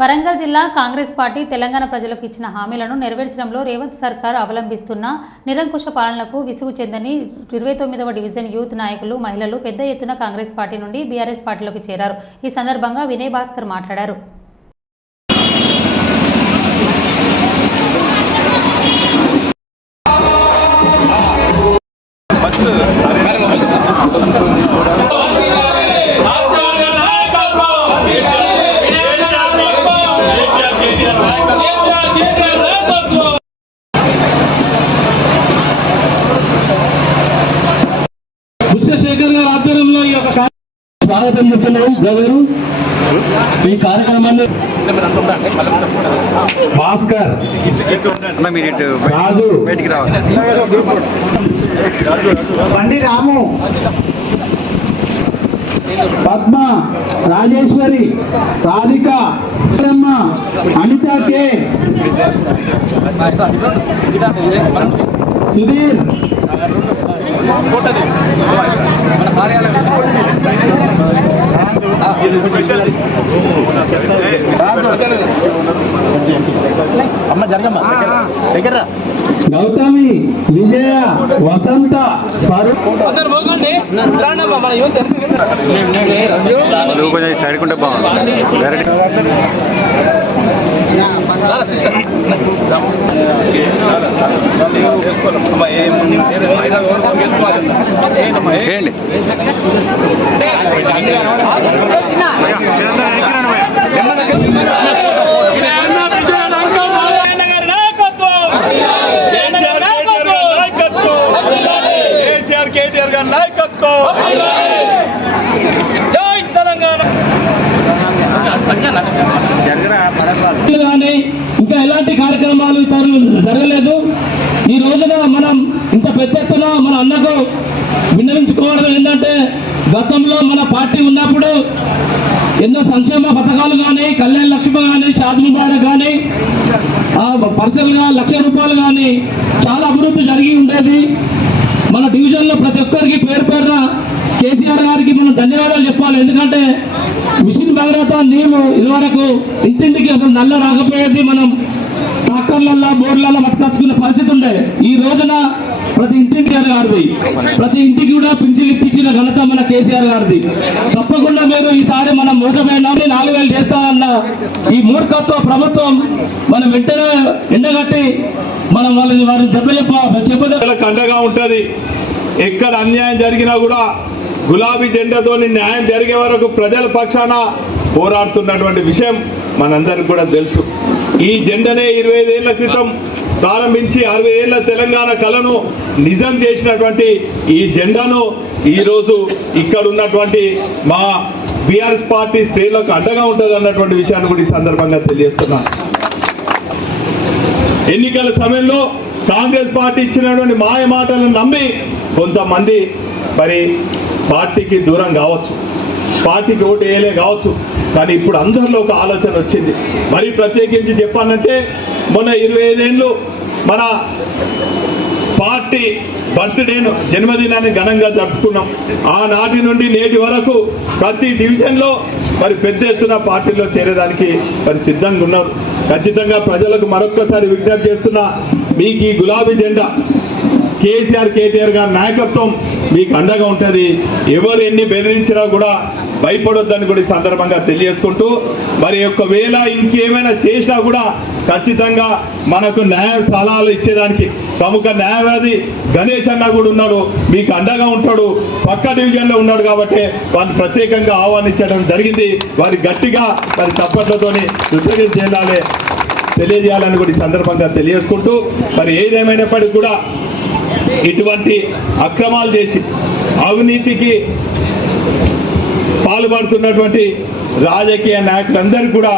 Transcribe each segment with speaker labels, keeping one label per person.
Speaker 1: వరంగల్ జిల్లా కాంగ్రెస్ పార్టీ తెలంగాణ ప్రజలకు ఇచ్చిన హామీలను నెరవేర్చడంలో రేవంత్ సర్కార్ అవలంబిస్తున్న నిరంకుశ పాలనకు విసుగు చెందని ఇరవై తొమ్మిదవ డివిజన్ యూత్ నాయకులు మహిళలు పెద్ద ఎత్తున కాంగ్రెస్ పార్టీ నుండి బీఆర్ఎస్ పార్టీలోకి చేరారు. ఈ సందర్భంగా వినయ్ భాస్కర్ మాట్లాడారు.
Speaker 2: చంద్రశేఖర్ గారి ఆధ్వర్యంలో ఈ యొక్క స్వాగతం చెప్తున్నాం. గారు ఈ కార్యక్రమాన్ని భాస్కర్. రాజు.
Speaker 3: బయటికి రావాలి
Speaker 2: బండి రాము. పద్మ. రాజేశ్వరి. రాధిక. అనిత కే. సుధీర్.
Speaker 3: అమ్మ జరగమ్మ. దగ్గర
Speaker 2: గౌతమి విజయ వసంత స్వరూప్
Speaker 3: నువ్వు కొంచెం సైడ్ కుంటే బాగుంది. ఏంటి
Speaker 4: కేసీఆర్ కేటీఆర్ గారి నాయకత్వం జై తెలంగాణ
Speaker 2: కానీ ఇంకా ఎలాంటి కార్యక్రమాలు తరు- జరగలేదు ఈ రోజున మనం ఇంత పెద్ద ఎత్తున మన అన్నకు విన్నవించుకోవడం ఏంటంటే గతంలో మన పార్టీ ఉన్నప్పుడు ఎన్నో సంక్షేమ పథకాలు కానీ కళ్యాణ లక్ష్మి కానీ షాద్ ముబారక్ కానీ పర్సనల్గా లక్ష రూపాయలు కానీ చాలా అభివృద్ధి జరిగి ఉండేది. మన డివిజన్లో ప్రతి ఒక్కరికి పేరు పేరున కేసీఆర్ గారికి మనం ధన్యవాదాలు చెప్పాలి. ఎందుకంటే మిషన్ భగీరథ నీళ్ళు ఇదివరకు ఇంటింటికి అసలు నల్ల రాకపోయేది మనం ట్రాక్టర్లల్లో బోర్లలో పట్టుకొచ్చుకునే పరిస్థితి ఉండే. ఈ రోజున ప్రతి ఇంటికి గారిది. ప్రతి ఇంటికి కూడా పింఛన్ ఇప్పించిన ఘనత మన కేసీఆర్ గారిది. తప్పకుండా మీరు ఈసారి మనం మోసపోయినా నాలుగు వేలు చేస్తామన్న ఈ మూర్ఖత్వ ప్రభుత్వం మనం వెంటనే ఎండగట్టి మనం వాళ్ళని వారిని దెబ్బ చెప్ప చెప్పద
Speaker 4: అండగా ఉంటది. ఎక్కడ అన్యాయం జరిగినా కూడా గులాబీ జెండాతో న్యాయం జరిగే వరకు ప్రజల పక్షాన పోరాడుతున్నటువంటి విషయం మనందరికి కూడా తెలుసు. ఈ జెండనే ఇరవై ఐదేళ్ళ క్రితం ప్రారంభించి అరవై ఏళ్ళ తెలంగాణ కళను నిజం చేసినటువంటి ఈ జెండాను ఈరోజు ఇక్కడ ఉన్నటువంటి మా బీఆర్ఎస్ పార్టీ శ్రేణులకు అడ్డగా ఉంటుంది అన్నటువంటి విషయాన్ని కూడా ఈ సందర్భంగా తెలియజేస్తున్నాను ఎన్నికల సమయంలో కాంగ్రెస్ పార్టీ ఇచ్చినటువంటి మాయ మాటలను నమ్మి కొంతమంది మరి పార్టీకి దూరం కావచ్చు. పార్టీకి ఓటు వేయలే కావచ్చు కానీ ఇప్పుడు అందరిలో ఒక ఆలోచన వచ్చింది. మరి ప్రత్యేకించి చెప్పానంటే మొన్న ఇరవై ఐదేళ్ళు మన పార్టీ బర్త్డేను జన్మదినాన్ని ఘనంగా జరుపుకున్నాం. ఆనాటి నుండి నేటి వరకు ప్రతి డివిజన్లో మరి పెద్ద ఎత్తున పార్టీలో చేరేదానికి మరి సిద్ధంగా ఉన్నారు. ఖచ్చితంగా ప్రజలకు మరొక్కసారి విజ్ఞప్తి చేస్తున్నా మీకు ఈ గులాబీ జెండా కేసీఆర్ కేటీఆర్ గారి నాయకత్వం మీకు అండగా ఉంటుంది. ఎవరు ఎన్ని బెదిరించినా కూడా భయపడొద్దని కూడా ఈ సందర్భంగా తెలియజేసుకుంటూ మరి ఒకవేళ ఇంకేమైనా చేసినా కూడా ఖచ్చితంగా మనకు న్యాయ సలహాలు ఇచ్చేదానికి ప్రముఖ న్యాయవాది గణేష్ అన్న కూడా ఉన్నాడు. మీకు అండగా ఉంటాడు. పక్క డివిజన్లో ఉన్నాడు కాబట్టి వారిని ప్రత్యేకంగా ఆహ్వానించడం జరిగింది. వారి గట్టిగా మరి చప్పట్లతోని కృతజ్ఞత చేయాలి తెలియజేయాలని కూడా ఈ సందర్భంగా తెలియజేసుకుంటూ మరి ఏదేమైనప్పటికీ కూడా ఇటువంటి అక్రమాలు చేసి అవినీతికి పాల్పడుతున్నటువంటి రాజకీయ నాయకులందరికీ కూడా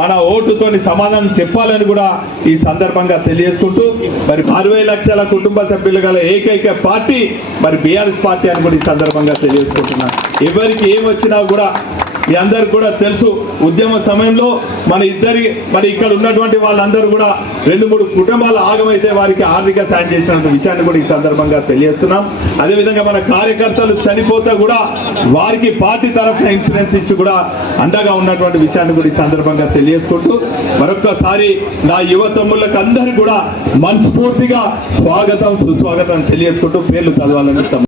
Speaker 4: మన ఓటుతోని సమాధానం చెప్పాలని కూడా ఈ సందర్భంగా తెలియజేసుకుంటూ మరి అరవై లక్షల కుటుంబ సభ్యులు గల ఏకైక పార్టీ మరి బీఆర్ఎస్ పార్టీ అని కూడా ఈ సందర్భంగా తెలియజేసుకుంటున్నాను. ఎవరికి ఏమి వచ్చినా కూడా మీ అందరికి కూడా తెలుసు ఉద్యమ సమయంలో మన ఇద్దరి మరి ఇక్కడ ఉన్నటువంటి వాళ్ళందరూ కూడా రెండు మూడు కుటుంబాలు ఆగమైతే వారికి ఆర్థిక సాయం చేసినటువంటి విషయాన్ని కూడా ఈ సందర్భంగా తెలియజేస్తున్నాం. అదేవిధంగా మన కార్యకర్తలు చనిపోతే కూడా వారికి పార్టీ తరఫున ఇన్సూరెన్స్ ఇచ్చి కూడా అండగా ఉన్నటువంటి విషయాన్ని కూడా ఈ సందర్భంగా తెలియజేసుకుంటూ మరొక్కసారి నా యువ తమ్ముళ్ళకి అందరికీ కూడా మనస్ఫూర్తిగా స్వాగతం సుస్వాగతం తెలియజేసుకుంటూ పేర్లు చదవాలని